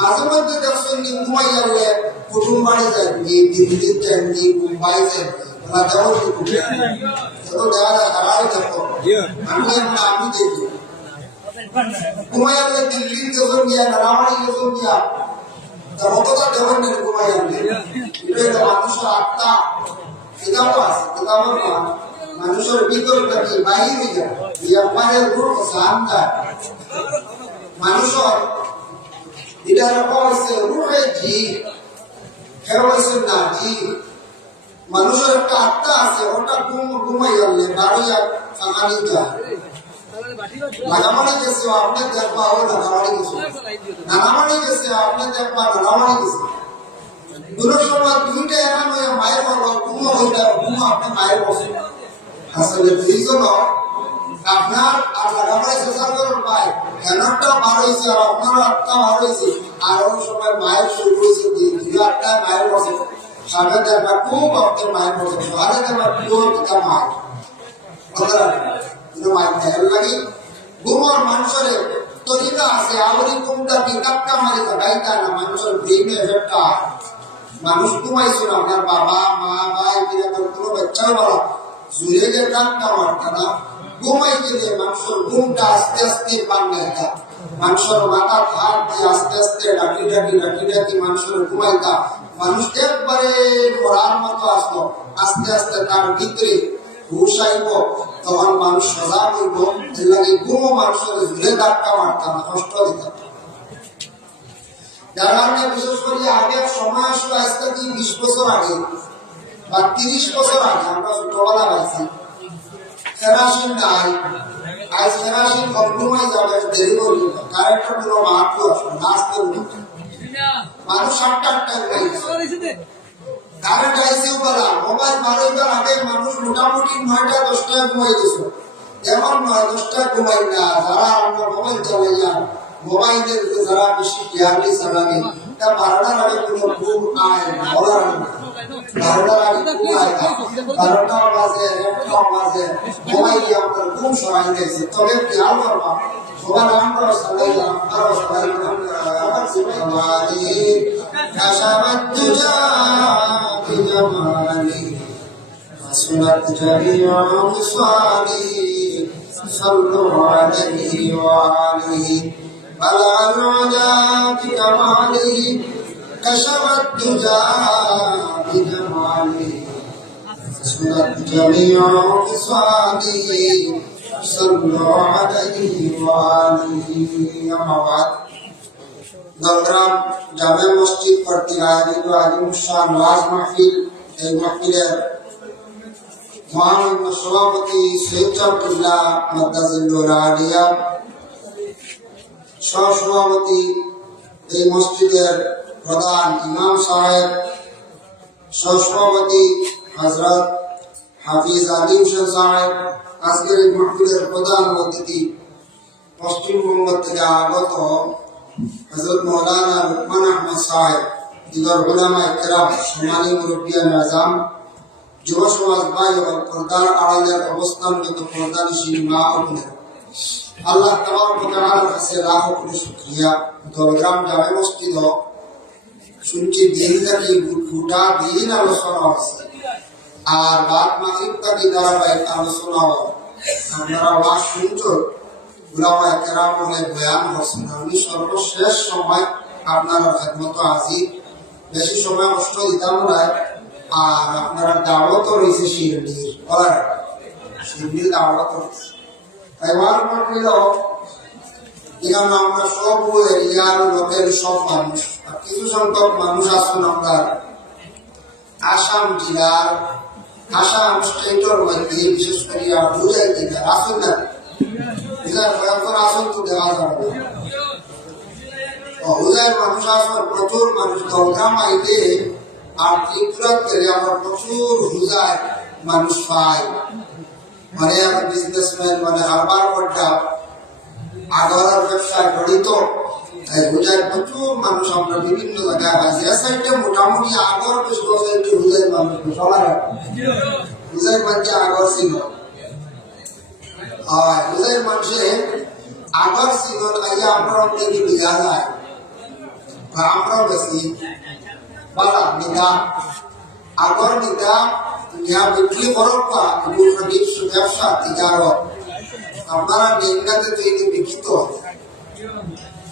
মাঝে মধ্যে দেখছেন নি ঘুমাই গেলে কুটুম বাড়ি যায় নি দিল্লি যান নি মুম্বাই যান ওরা দেওয়ার কি কুটুম তো দেওয়া যায় দেখো আমি আমরা আমি দেখি ঘুমাই গেলে দিল্লি যখন গিয়া নারাবাড়ি যখন গিয়া কতটা দেবেন না ঘুমাই গেলে। এটা মানুষের আত্মা কিতাব আছে কিতাবের নাম মানুষের ভিতরটা কি বাহিরে যায়। ইয়ামারের রূপ সামদা মানুষের হয়েছে রূপে জি কেউ হয়েছে না জি মানুষের একটা আত্মা আছে, ওটা ঘুম ঘুমাই গেলে বাড়িয়া ফাঁকানি লাগামানি গেছে আপনি দেখবা, ও লাগামানি গেছে। নানামানি গেছে আপনি দেখবা, নানামানি গেছে। দুটো সময় দুইটা এমন হয়ে মায়ের আপনার চেষ্টা করুন, ভাই। হেনরটা বার হয়েছে, আর আটটা বার হয়েছে। আর ওই সময় মায়ের শুরু হয়েছে দুই মায়ের বসে। সামনে দেখবা খুব আপনার মায়ের বসে। সামনে দেখবা পুরো মায়ের কিন্তু মায়ের খেয়াল লাগে ঘুমোর মানুষের তরিকা কোনটা কাটকা মারি গাইতা না মানুষের ব্রেইনে এফেক্টটা মানুষ ঘুমাইছো আপনার বাবা, মা, ভাই বিরাট কোনো বাচ্চাও বলা জুড়ে যে কাটকা মারতা না ঘুমাই গেলে মানুষের ঘুমটা আস্তে আস্তে পান্না এটা মানুষের মাথা হাত দিয়ে আস্তে আস্তে ডাকি ডাকি ডাকি ডাকি মানুষের ঘুমাইতা। মানুষ একবারে মরার মতো আসলো। আস্তে আস্তে তার ভিতরে হুশ আইব, তখন মানুষ হইব। এর লাগে ঘুমো মানুষের ঝুলে ধাক্কা মারতাম কষ্ট দিতাম যার কারণে বিশেষ করে আগের সময় আসলো আজ থেকে বিশ বছর আগে বা তিরিশ বছর আগে, আমরা ছোটবেলা পাইছি। কেরাসিন নাই আজ কেরাসিন কম্প্রোমাইজ যাবে দেরি করি কারেন্টের কোনো মাহাত্ম আসবে নাচতে মানুষ সাতটা আটটা কারেন্ট আইসিউ করা মোবাইল বারোইবার আগে মানুষ মোটামুটি নয়টা দশটায় ঘুমাই গেছে এমন নয় দশটায় ঘুমাই না যারা আমরা মোবাইল চালাই যান মোবাইলের যারা বেশি কেয়ারলি চালাবে তা বারোটার আগে কোনো ঘুম আয় বলার না বারোটার আগে ঘুম আয় না বারোটার মাঝে একটার মাঝে মোবাইলে আমরা ঘুম সরাই গেছে তবে খেয়াল করবা সবার আমরা চালাই আমরা চালাই আমার জীবনে كشفت دجى بجمالي حسنت جميع خصالي صلوا عليه وآله بلغ العلا بكماله كشفت دجى بجماله حسنت جميع خصاله صلوا عليه وآله أما بعد দলগ্রাম জামে মসজিদ কর্তৃক আয়োজিত আজিম শাহ নওয়াজ মাহফিল এই মাহফিলের মহামান্য সভাপতি সৈয়দ চরকুল্লাহ মদ্দাজিল্লুর আলিয়া সহসভাপতি এই মসজিদের প্রধান ইমাম সাহেব সহসভাপতি হজরত হাফিজ হোসেন সাহেব, আজকের এই মাহফিলের প্রধান অতিথি পশ্চিমবঙ্গ থেকে আগত হজরত মৌলানা লুকমান আহমদ সাহেব, দিগর উলামা ইকরাম সম্মানী মুরব্বিয়ান আজম, যুব সমাজ ভাই এবং পর্দার আড়ালের অবস্থানগত পর্দানিশীল মা ও আল্লাহ প্রকার কাছে লাখ কোটি শুক্রিয়া। দলগ্রাম শুনছি দিন থেকে গোটা দিন আলোচনা হচ্ছে। আর রাত মাসিক থাকি ধারাবাহিক আলোচনা আপনারা ওয়াজ শুনছো? উলামা কেরাম বলে বয়ান করছেন। আমি সর্বশেষ সময় আপনার একমত আজি। বেশি সময় কষ্ট দিতাম না। আর আপনার দাওয়াত রয়েছে শিরডির। বলার শিরডির দাওয়াত রয়েছে। তাই ওয়ার করছিল এখানে আমরা সব এরিয়ার লোকের সব মানুষ। আর কিছু সংখ্যক মানুষ আছেন আপনার আসাম জেলার আসাম স্টেটের মধ্যে, বিশেষ করে বুঝাই জেলার আসুন না। বুঝার আসন তো দেওয়া যাবে না। মানুষ আসন, প্রচুর মানুষ আইতে আর ত্রিপুরা গেলে আমরা প্রচুর হুজার মানুষ পাই। মানে বিজনেসম্যান মানে হারবার পড়টা আগরার ব্যবসায় জড়িত। তাই হুজার প্রচুর মানুষ আমরা বিভিন্ন জায়গায় এ সাইডে মোটামুটি আগর বেশ সাইডে হুজার মানুষ সবার হুজার মানুষ আগর ছিল। হয় হুজার মানুষে আগর ছিল আইয়া আমরা দেখি বোঝা যায়। বা আমরাও বেশি। বালা, নিদা। আগর, নিদা ইহা বিক্রি করক বা ব্যবসা, তিজারত। আপনারা নিন্দাতে তৈরি বিকিত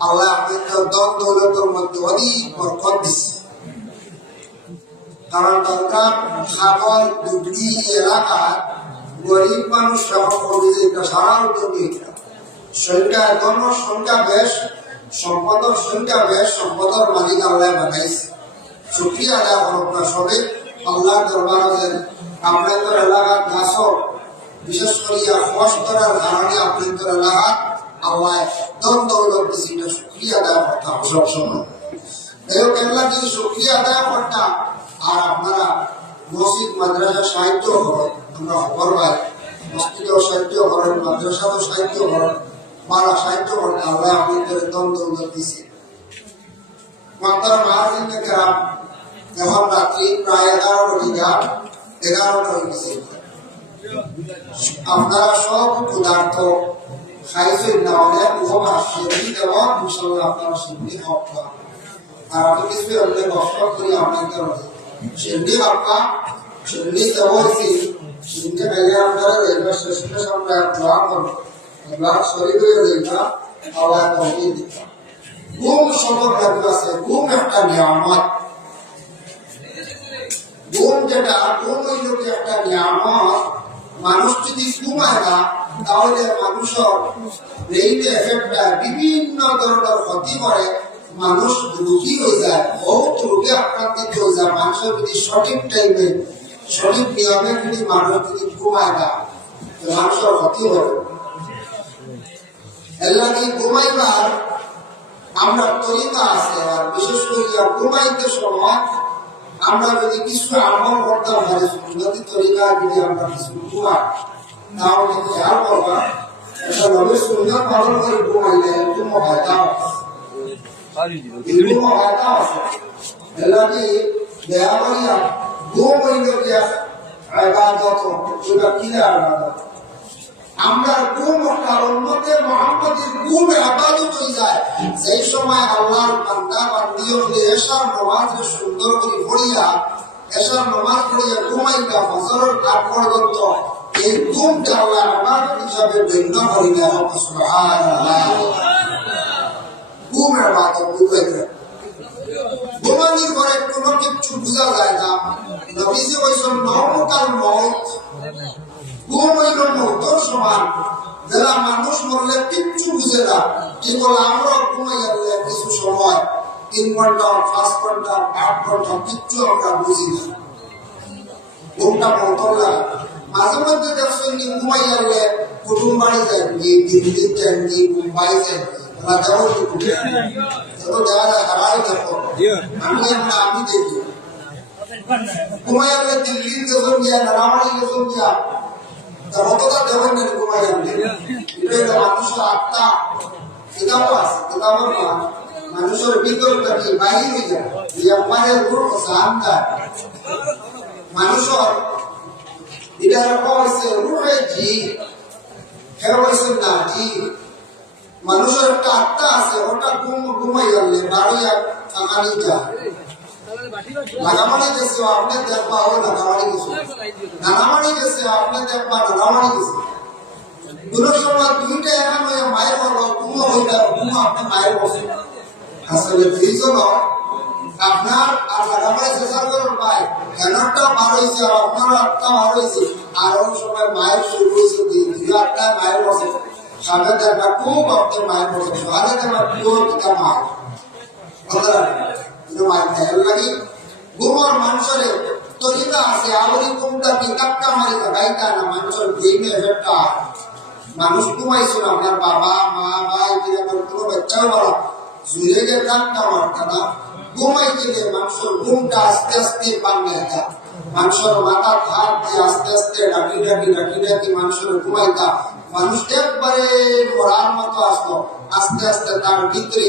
আল্লাহ আপনাদের দম দৌলতের মধ্যে অধিক বরকত দিচ্ছে কারণ দরকার সাগর দুর্গি এলাকার গরিব মানুষ সহ কবিদের এটা সারা উদ্যোগী সংখ্যা এখন সংখ্যা বেশ, সম্পদের সংখ্যা বেশ, সম্পদের মালিক আল্লাহ বানাইছে। শুক্রিয়া আদায় করব সবে আল্লাহর দরবারের আপনাদের এলাকার গাছক বিশেষ করিয়া ফস করার কারণে আপনাদের এলাকার আল্লাহ দম দৌলত এটা শুক্রিয়া আদায় করতাম সবসময় এই কেনলা যদি শুক্রিয়া আদায় করতাম আর আপনারা মসজিদ, মাদ্রাসা, সাহিত্য করেন আমরা পাই মসজিদেও সাহিত্য করেন মাদ্রাসাও সাহিত্য করেন মারা সাহিত্য করেন আল্লাহ আপনাদের দম দৌলত দিছি মাত্র মাহাজিন কেরাম এখন রাত্রি প্রায় এগারোটা দিঘা এগারোটা হয়ে গেছে। আপনারা সব পদার্থ খাইছেন না অনেক উপবাস সেদিন দেব ইনশাল্লাহ আপনারা সেদিন হক আর আমি কিছু অন্য কষ্ট করি আপনাদের সেদিন আপনার সেদিন দেব হয়েছি সেদিন মেলে আপনারা রেলওয়ে স্টেশনের সামনে দোয়া করব দোয়া শরীর হয়ে দেখবা আল্লাহ তহবিল দিবা ঘুম সবর ব্যাপার আছে, ঘুম একটা নিয়ামত। ঘুম যেটা ঘুম হইল একটা নিয়ামত মানুষ যদি ঘুমায় না, তাহলে মানুষের ব্রেইনে এফেক্টটা বিভিন্ন ধরনের ক্ষতি করে, মানুষ রোগী হয়ে যায়, বহুত রোগে আক্রান্তিত হয়ে যায়। মানুষের যদি সঠিক টাইমে সঠিক নিয়মে যদি মানুষ যদি ঘুমায় না মানুষের ক্ষতি হবে। এর লাগে ঘুমাইবার আমরা তরিকা আছে, আর বিশেষ করে ঘুমাইতে সময় আমরা যদি কিছু আমল করতে পারি সুন্নতি তরিকা যদি আমরা কিছু ঘুমাই তাহলে খেয়াল করবা এটা নবীর সুন্দর পালন করে ঘুমাইলে এরকম হয়তা এরকম হয়তা আছে। এলাকি দেয়া করিয়া ঘুম হইল গিয়া আবাদত এটা কিলা আবাদত আমরা গুম উন্নতের মোহাম্মদের গুম আবাদত হয়ে যায়। সেই সময় আল্লাহর বান্দা বান্দিও হলে এসার নমাজে সুন্দর করে পড়িয়া এসার নমাজ পড়িয়া ঘুমাইবা ফজরের আগ পর্যন্ত এই ঘুমটা আল্লাহ আবাদত হিসাবে গণ্য করি না। ঘুম আবাদত বুঝাইবে ঘুমানির পরে কোনো কিছু বোঝা যায় না। যারা মানুষ মরলে কিচ্ছু বুঝে না, কেবল আমরা ঘুমাই গেলে কিছু সময়, তিন ঘণ্টা, পাঁচ ঘণ্টা, আট ঘণ্টা, কিচ্ছু আমরা বুঝি না। মাঝে মধ্যে দেখছেন যে ঘুমাই দিল্লি দেখা যায় আমি আমি দেখি। ঘুমাই গেলে দিল্লি যখন গিয়া নারামারি যখন গিয়া কতটা দেবেন না ঘুমাই গেলে এটা হলো মানুষের আত্মা এটাও আছে এটাও না মানুষের ভিতরটা কি বাহির হয়ে যায় যে আমাদের রূপ সামটা মানুষের এটা এরকম হয়েছে রূপে জি কেউ হয়েছে না জি মানুষের একটা আত্মা আছে ওটা ঘুম ঘুমাই গেলে বাড়িয়া থাকানি যায় লাগামানি গেছে আপনি দেখবা ও লাগামানি গেছে নানামানি গেছে আপনি দেখবা নানামানি গেছে কোন সময় দুইটা এখন হয়ে মায়ের বলো ঘুমো হইবা ঘুমো আপনি মায়ের বসে আসলে দুইজন আপনার আর লাগামানি চেষ্টা করুন ভাই। এনারটা বার হয়েছে, আর আপনার আটটা বার হয়েছে। আর ওই সময় মায়ের শুরু হয়েছে দুই আটটা মায়ের বসে সামনে দেখবা খুব আপনি মায়ের বসে সকালে দেখবা প্রিয় পিতা মা। নুমাইতে আল্লাহি গুরুর মানুষের তরিকা আছে আবরি কোনটা কি কাক্কা মারি গাইতা না মানুষের ভেঙে ফেটটা মানুষ ঘুমাইছিল আপনার বাবা মা ভাই এরকম কোনো বাচ্চাও বলা জুড়ে যে কাক্কা মারতা না ঘুমাই গেলে মানুষের ঘুমটা আস্তে আস্তে পান্নে যেতা মানুষের মাথা ধার দিয়ে আস্তে আস্তে ডাকি ডাকি ডাকি ডাকি মানুষের ঘুমাইতা মানুষ একবারে মরার মতো আসতো আস্তে আস্তে তার ভিতরে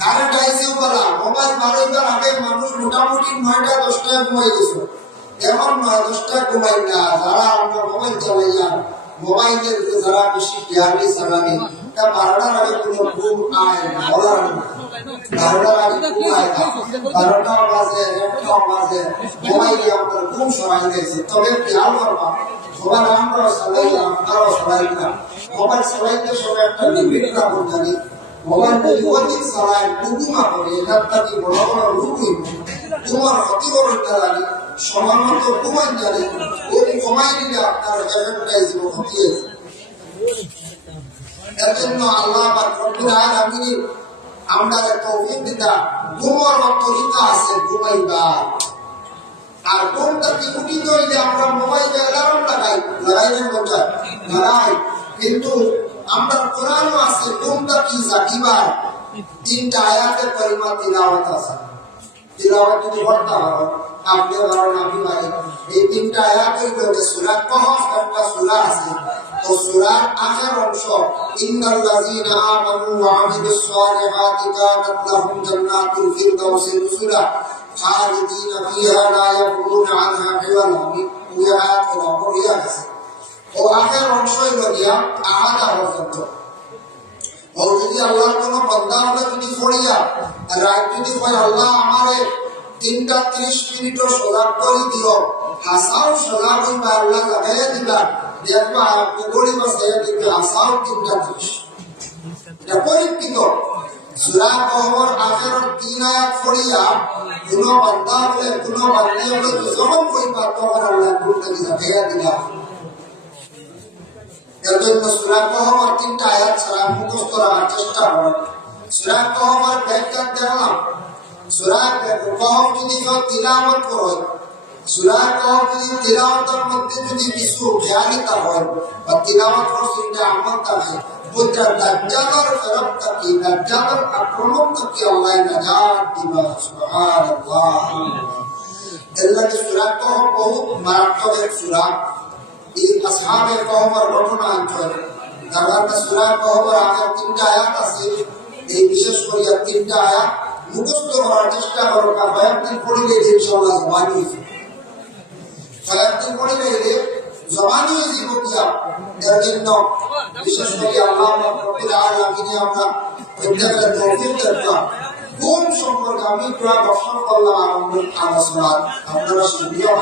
কারেন্ট আইসিউ বলা মোবাইল বারোইবার আগে মানুষ মোটামুটি নয়টা, দশটায় ঘুমাই গেছে। এমন নয়, দশটায় ঘুমাই না। যারা আমরা মোবাইল চালাইয়া মোবাইলের যারা বেশি জ্ঞানী চালানি তা বারোটার আগে কোনো ঘুম আয় না, বলার বারোটার আগে ঘুম আয় না। বারোটা বাজে, একটা বাজে, মোবাইলে আমরা ঘুম সরাই গেছে তবে খেয়াল করবা, সবার আমরাও চালাইয়া আমরাও চালাই না মোবাইল চালাইতে সবাই একটা লিমিট রাখুন তোমার অতি বড় একটা লাগে সময় মতো ঘুমাই জানে ওই ঘুমাই দিলে আপনার জন্য আল্লাহ বা আমরা তৌফিক দিতা, ঘুমার তরিকা আছে আর কোনটা কি হইলে আমরা মোবাইলে অ্যালার্ম লাগাই লাগাই না কোনটা লাগাই কিন্তু আমরা কোরআনও আছে কোনটা কি জাকিবার তিনটা আয়াতের পরিমাণ তিলাওয়াত আছে। তিলাওয়াত যদি পড়তে পারো আপনি পারেন আমি পারি এই তিনটা আয়াত হইলে সূরা কহফ একটা সূরা আছে। তো সূরার আখের অংশ ইন্নাল লাযীনা আমানু ওয়া আমিলুস সালিহাতি কানাত লাহুম জান্নাতুল ফিরদাউসি নুজুলা খালিদিনা ফিহা লা ইয়াবগুনা আনহা হিওয়ালা ওই আয়াত হলো পড়িয়া গেছে ও আখের অংশ হইল গিয়া আহাদা পর্যন্ত। ও যদি আল্লাহর কোনো বন্দা হলে যদি পড়িয়া রাত যদি কয় আল্লাহ আমারে তিনটা ত্রিশ মিনিটও সজাগ করে দিও হাসাও সজাগ হইবা আল্লাহ লাগাইয়া দিবা দেখবা পুকুরি বা সে দেখবে হাসাও তিনটা ত্রিশ। এটা পরীক্ষিত। সুরা কহর আখের তিন আয়াত পড়িয়া কোন বান্দা হলে কোন বান্দি হলে যখন কইবা তখন আল্লাহ গুরুটা দিলা ভেঙে দিলা। এর জন্য সুরা কহর তিনটা আয়াত ছাড়া মুখস্থ রাখার চেষ্টা করো সুরা কহর ব্যাখ্যা দেখলাম সুরা কহর যদি কেউ তিলাওয়াত করো সুরা কহর যদি তিলাওয়াতের মধ্যে যদি কিছু জ্ঞানিতা হয় বা তিলাওয়াত করতে আমল থাকে বুঝটা দাজ্জালের ফেরত থাকি দাজ্জালের আক্রমণ থাকি আল্লাহ নাজাত দিবা? সুবহানাল্লাহ। এর সুরা কহর বহুত মারাত্মক এক সুরা। এই আসহাবে কহমের ঘটনা অঞ্চল তার কারণে সুরা কহমের আগের তিনটা আয়াত আছে এই বিশেষ করে আর তিনটা আয়াত মুখস্থ করার চেষ্টা করো কারণ কয়েকদিন পড়িলে যে ইনশাল্লাহ জবানি হয়েছে কয়েকদিন পড়িলে এলে জবানি হয়ে যাব কিয়া এর জন্য বিশেষ করে আল্লাহ রব্বুল আলামিনে আমরা প্রত্যেকের তৌফিক দেখলাম কোন সম্পর্কে আমি পুরা দর্শন করলাম আনন্দ আলোচনা আপনারা শুনিও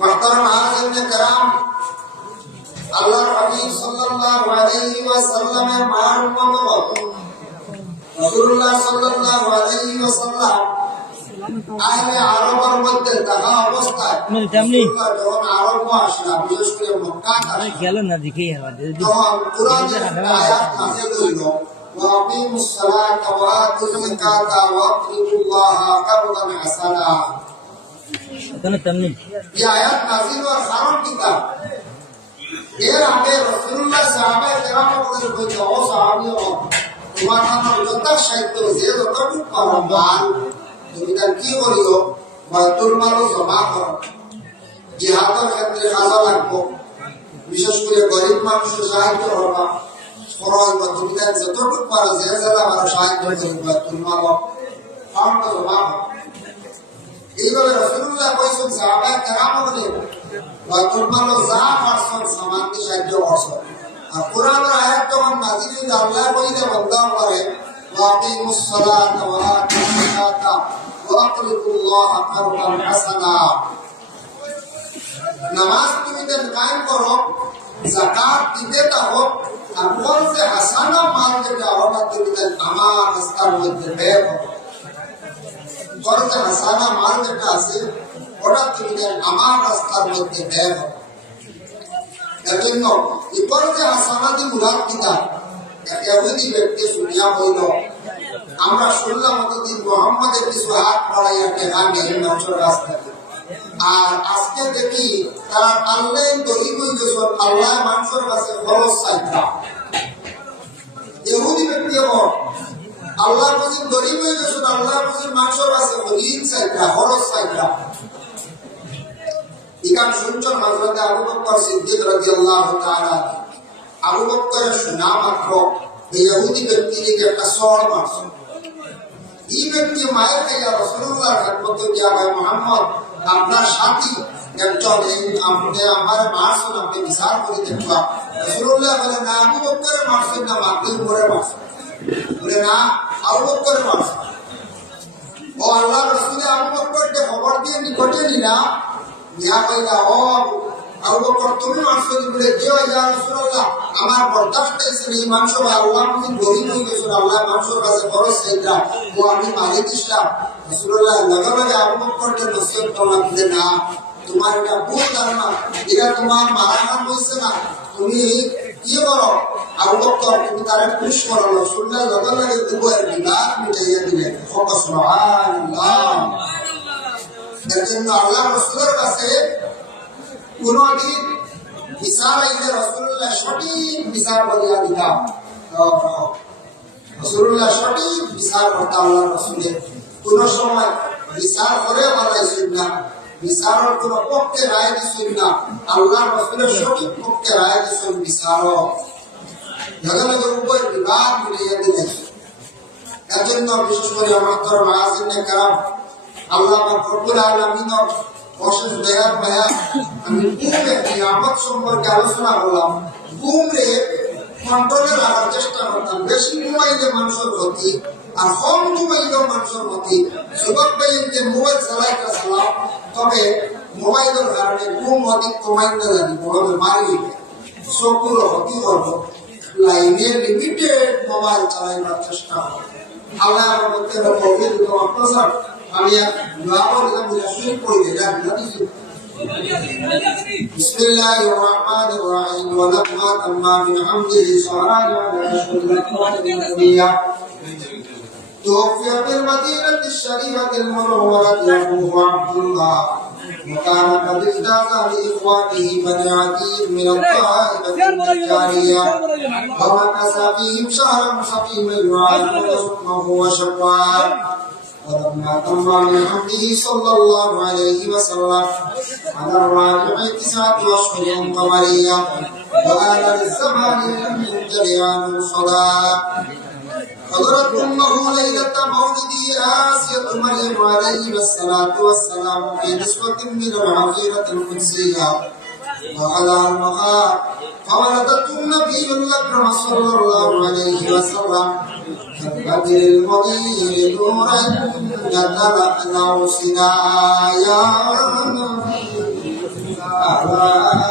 محترم حاضر کرام আল্লাহর হাবিব সাল্লাল্লাহু আলাইহি ওয়াসাল্লামের মার উম্মত রাসূলুল্লাহ সাল্লাল্লাহু আলাইহি ওয়াসাল্লাম আহলে আরবের মধ্যে থাকা অবস্থায় মানে তেমনি? রাসূলুল্লাহ যখন আরব আসলা বিশেষ করে মক্কা আসলা গেল না দেখি আমাদের তখন কোরআনের আয়াত নাযিল হইল وأقيموا الصلاة وآتوا الزكاة وأقرضوا الله قرضا حسنا যে যতটুকু পারো তুমি তার কি করিও বাইতুল মাল জমা করো। জিহাদের ক্ষেত্রে কাজা লাগবো। বিশেষ করে গরিব মানুষের সাহায্য করবা খরচ তুমি তার যতটুকু পারো, যে জেলা পারো সাহায্য করি বাইতুল জমা করো। এইভাবে রসুল্লাহ কইছেন সাহাবায়ে কেরাম বলে বাইতুল মাল যা পারছেন সামান দিয়ে সাহায্য করছেন আর কোরআনের আয়াত যখন নাজিল হইলে আল্লাহ কইলে বান্দা করে وأقيموا الصلاة وآتوا الزكاة وأقرضوا الله قرضا حسنا নামাজ তুমি যেন কায়েম করো জাকাত দিতে থাকো আর কর্জে হাসানা মাল যেটা ওটা তুমি যেন আমার রাস্তার মধ্যে ব্যয় করো করতে হাসানা মাল যেটা আছে ওটা তুমি আমার রাস্তার মধ্যে ব্যয় হবে এজন্য এই ব্যক্তি শুনিয়া হইল আমরা শুনলাম অতদিন মোহাম্মদের কিছু হাত বাড়াইয়া টেকা নেই নজর রাস্তাতে আর আজকে দেখি তারা টানলেন দলিল আল্লাহ মানুষের কাছে খরচ চাইতা। ব্যক্তি হন আল্লাহ বুঝি গরিব হয়ে গেছে আল্লাহ বুঝি মানুষের কাছে ঋণ চাইতা খরচ চাইতা ইকান শুনছেন হজরত আবু বকর সিদ্দিক রাদিয়াল্লাহু তাআলা। আবু বকরের শোনা মাত্র ইহুদি ব্যক্তিকে একটা সর মারছে। এই ব্যক্তি মায়ের খাইয়া রসুল্লাহ খেদমত দিয়া ভাই মোহাম্মদ, আপনার সাথী একজন আপনি আমার মারছেন আপনি বিচার করে দেখবা রসুল্লাহ বলে, না, আবু বকরে মারছেন না মারতে উপরে মারছেন বলে, না আবু বকরে মারছেন ও আল্লাহ রসুলে আবু বকরকে খবর দিয়ে নিকটে নিলা ইয়া কইলা, ও আবু বকর, তুমি মারছো মাংস না, তোমার এটা ভুল ধারণা। এটা তোমার মারামার হয়েছে না। তুমি কি করো? বকর তুমি তারা পুশ করো রসুল্লাহ লগে লগে উভয়ের বিবাদ মিটাইয়া সুবহানাল্লাহ এর জন্য কোন সময় কোন পক্ষে রায় দিছেন না আল্লাহ রসুলের সঠিক পক্ষে রায় দিছেন বিচারক লগে উভয় বিবাদ মিলিয়ে দিলেন এর জন্য বিশেষ করে আমার মাহাজিনে কারাম, আল্লাহ রব্বুল আলামিনের অশেষ দয়ার মায়া, আমি ঘুমে নিয়ামত সম্পর্কে আলোচনা করলাম। ঘুমরে কন্ট্রোলে রাখার চেষ্টা করতাম। বেশি ঘুমাইলে মানুষের ক্ষতি আর কম ঘুমাইলেও মানুষের ক্ষতি যুবক ভাইয়ের যে মোবাইল চালাইতে চালাও তবে মোবাইলের কারণে ঘুম অধিক কমাই না জানি বড় মারি চকুর ক্ষতি করব লাইনে লিমিটেড মোবাইল চালাইবার চেষ্টা করবো আল্লাহ আমাদের কবির অত্যাচার আমি এক দোয়া করলাম যে শুরু করে দিই না দিছি بسم الله الرحمن الرحيم ولما تم من حمده صلاة على أشهد الأنبياء توفي بالمدينة الشريفة المنورة أبوه عبد الله وكان قد اجتاز لإخوانه بني عدي من الطائفة النجارية ومكث فيهم شهرا سقيما يعلم حكمه وشقاه ولما تم من حمده صلى الله عليه وسلم على الرابع تسعة أشهر قمرية وآل الزمان لم ينجلي عنه صلاة حضرت أمه ليلة مولده آسية مريم عليه الصلاة والسلام في نسوة من العقيرة القدسية. وعلى المخاط فولدته النبي الأكرم صلى الله عليه وسلم كالبدر المضيء نورا يتلألأ سنايا سلام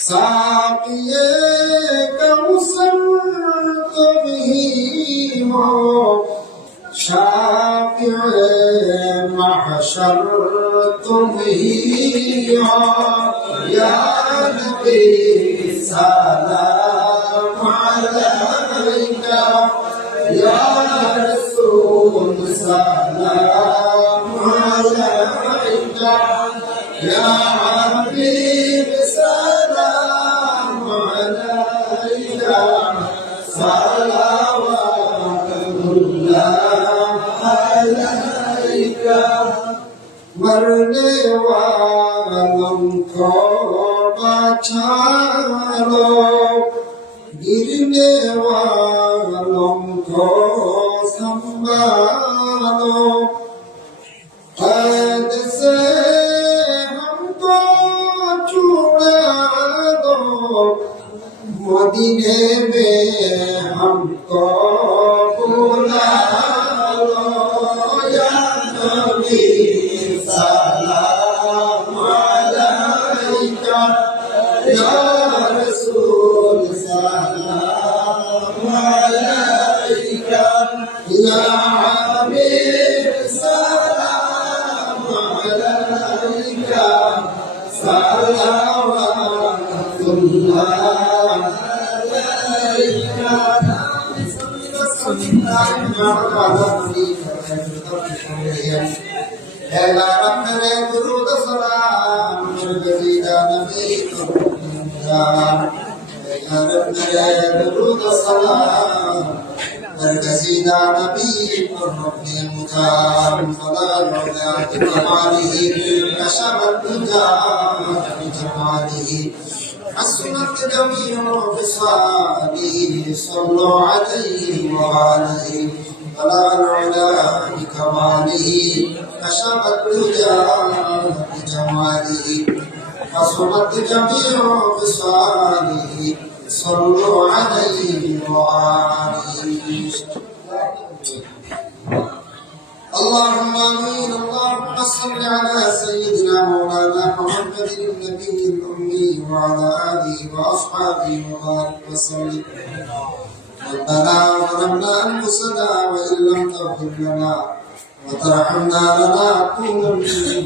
ساقیے کوثر کبھی ہو شافع محشر تم ہی ہو یاد پہ سلام علیکہ یا رسول سلام করলে আলম ছাড়ো গিরলে আলম সম্ভালো সে হমকো চুড়া দো মদিনে মে হমকো المعتكسين عن نبيهم من ربهم متاع فبغى العلا بكماله كشف البدع بكماله حسنت جميع خصاله صلوا عليه وآله. بلغ العلا بكماله كشف الدجى بجماله حسنت جميع خصاله صلوا عليه وآله اللهم آمين. اللهم صل على سيدنا مولانا محمد النبي الأمي وعلى آله وأصحابه وبارك وسلم. ربنا ظلمنا أنفسنا وإن لم تغفر لنا وترحمنا لنكونن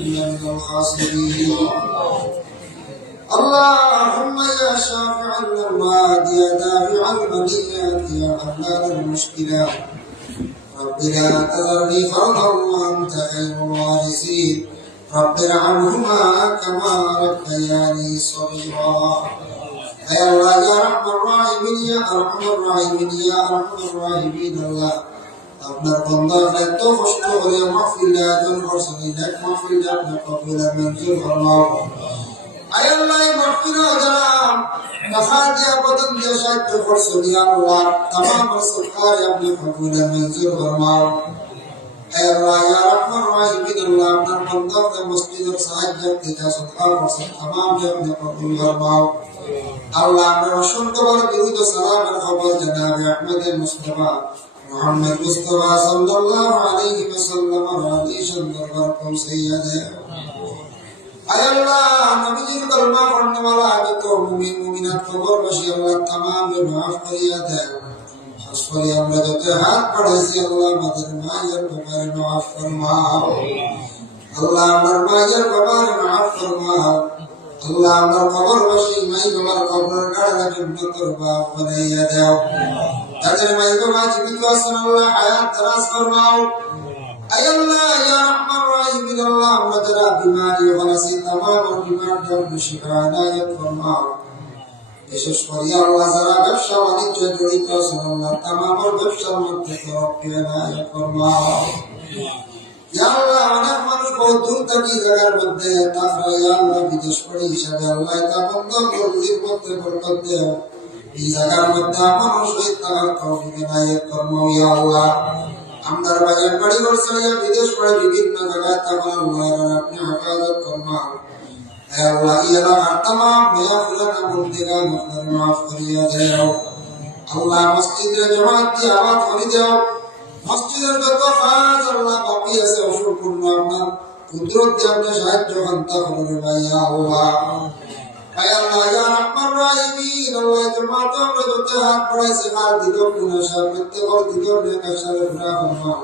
من الخاسرين. اللهم يا شافع الأمراض يا دافع البليات يا حلال المشكلات. رب لا تذرني فرضا وأنت خير الوارثين. رب ارحمهما كما ربياني صغيرا. يا الله يا رحم الراحمين يا أرحم الراحمين يا أرحم الراحمين. الله. أبنا الله لا تغش تغري مغفر لنا ذنوبنا واغفر مغفر قبل من يغفر الله আয়াল্লাহে মর্তিরা জানাম। মফাজিয়া বদন দিয়ে সাহায্য করছ, দিয়া আল্লাহ। তামাম সরকার আপনি ফাকুদা মঞ্জুর ফরমাও। আয়াল্লাহ, ইয়া রহমান রাহিম, আল্লাহ আপনার যে খবর জানাব আহমদ মুস্তফা محمد আল্লাহ, নবীজির কলমা পড়নেওয়ালা আগত মুমিন, মুমিনাত খবর বসি আল্লাহ তামাম মাফ করিয়া দেন। খাস করে আমরা যত হাত পড়েছি আল্লাহ আমাদের মায়ের ব্যাপারে মাফ ফরমাও। আল্লাহ আমার মায়ের ব্যাপারে আল্লাহ ইয়া রহমান রাহিম আল্লাহ যারা বিমারি হলাসি তামাম বিমার শিফা নায়ক ফরমাও বিশেষ করে আল্লাহ যারা ব্যবসা বাণিজ্য জড়িত আছেন আল্লাহ তামাম ব্যবসার মধ্যে তরফ নায়ক ফরমাও ইয়া আল্লাহ, অনেক মানুষ বহু দূর থেকে জায়গার মধ্যে তারপরে ইয়া আল্লাহ বিদেশ তার আমদার ভাইয়া বাড়ি ঘর চালাইয়া বিদেশ করে বিভিন্ন জায়গায় তখন মহারান আপনি হেফাজত করমান আল্লাহ এলাকার তাম মেয়া ফুলাতা বন্দিরা মহারান মাফ করিয়া দেও। আল্লাহ মসজিদে জমাত দিয়ে আবাদ করে দেও। সাহায্য হন্তা করেন ভাই আল্লাহ ইয়া রহমান রাহিমিন আল্লাহ জমাত আমরা যত হাত পড়াইছে কার দিকে গুনাহ সব প্রত্যেক দিকে নেক আশারে গুনাহ ফরমাও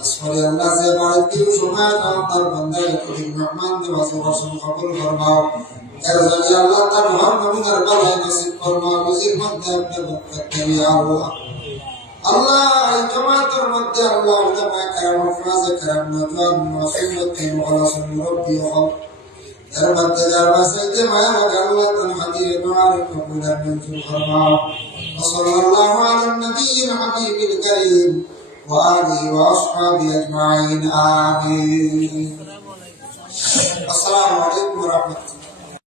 আসলে আল্লাহ যে বাড়ি কেউ সময় না তার বান্দা করিম রহমান দে বাসন কবুল ফরমাও এর জানি আল্লাহ তার রহম নমুনার গলায় নসিব ফরমাও রুজির মধ্যে আপনি বরকত দেন ইয়া আল্লাহ আল্লাহ এই জমাতের মধ্যে আল্লাহ উলামা کرام افراز کرام নজওয়ান মুসলিমত কে মুখলাসন মুরব্বি হল كربت تجارب سجم وكرمة حديث وصلى الله على النبي الحبيب الكريم وآله وأصحابه أجمعين آمين السلام عليكم ورحمة الله